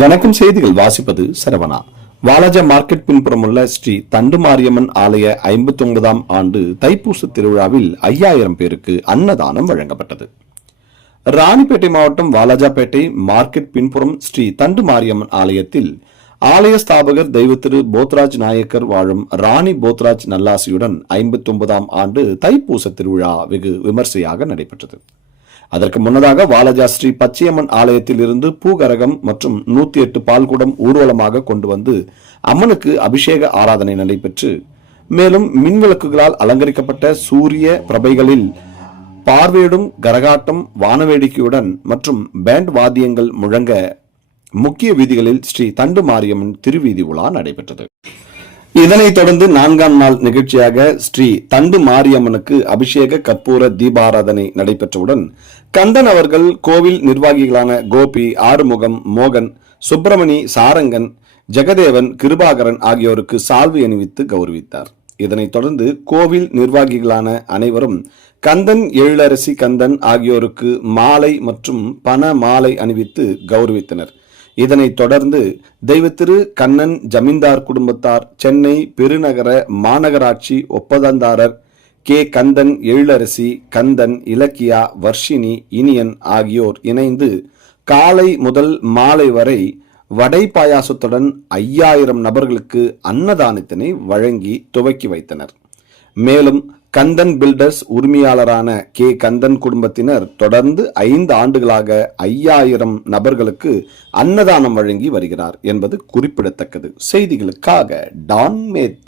வணக்கம். செய்திகள் வாசிப்பது சரவணா. வாலாஜா மார்க்கெட் பின்புறமுள்ள ஸ்ரீ தண்டுமாரியம்மன் ஆலய 59ஆம் ஆண்டு தைப்பூச திருவிழாவில் 5000 பேருக்கு அன்னதானம் வழங்கப்பட்டது. ராணிப்பேட்டை மாவட்டம் வாலாஜாபேட்டை மார்க்கெட் பின்புறம் ஸ்ரீ தண்டுமாரியம்மன் ஆலயத்தில் ஆலய ஸ்தாபகர் தெய்வ திரு போத்ராஜ் நாயக்கர் வாழும் ராணி போத்ராஜ் நல்லாசியுடன் 59ஆம் ஆண்டு தைப்பூச திருவிழா வெகு விமர்சையாக நடைபெற்றது. அதற்கு முன்னதாக வாலாஜா ஸ்ரீ பச்சையம்மன் ஆலயத்தில் இருந்து பூகரகம் மற்றும் 108 பால்குடம் ஊர்வலமாக கொண்டு வந்து அம்மனுக்கு அபிஷேக ஆராதனை நடைபெற்று, மேலும் மின்விளக்குகளால் அலங்கரிக்கப்பட்ட சூரிய பிரபைகளில் பார்வையிடும் கரகாட்டம், வானவேடிக்கையுடன் மற்றும் பேண்ட் வாத்தியங்கள் முழங்க முக்கிய வீதிகளில் ஸ்ரீ தண்டுமாரியம்மன் திருவீதி உலா நடைபெற்றது. இதனைத் தொடர்ந்து 4ஆம் நாள் நிகழ்ச்சியாக ஸ்ரீ தண்டு மாரியம்மனுக்கு அபிஷேக கற்பூர தீபாராதனை நடைபெற்றவுடன் கந்தன் அவர்கள் கோவில் நிர்வாகிகளான கோபி, ஆறுமுகம், மோகன், சுப்பிரமணி, சாரங்கன், ஜெகதேவன், கிருபாகரன் ஆகியோருக்கு சால்வை அணிவித்து கௌரவித்தார். இதனைத் தொடர்ந்து கோவில் நிர்வாகிகளான அனைவரும் கந்தன், எழிலரசி கந்தன் ஆகியோருக்கு மாலை மற்றும் பண மாலை அணிவித்து கௌரவித்தனர். இதனைத் தொடர்ந்து தெய்வ திரு கண்ணன் ஜமீன்தார் குடும்பத்தார், சென்னை பெருநகர மாநகராட்சி ஒப்பந்ததாரர் கே கந்தன், எழிலரசி கந்தன், இலக்கியா, வர்ஷினி, இனியன் ஆகியோர் இணைந்து காலை முதல் மாலை வரை வடை பாயாசத்துடன் 5000 நபர்களுக்கு அன்னதானத்தினை வழங்கி துவக்கி வைத்தனர். மேலும் கந்தன் பில்டர்ஸ் உரிமையாளரான கே கந்தன் குடும்பத்தினர் தொடர்ந்து 5 ஆண்டுகளாக 5000 நபர்களுக்கு அன்னதானம் வழங்கி வருகிறார் என்பது குறிப்பிடத்தக்கது. செய்திகளுக்காக டான் மேத்.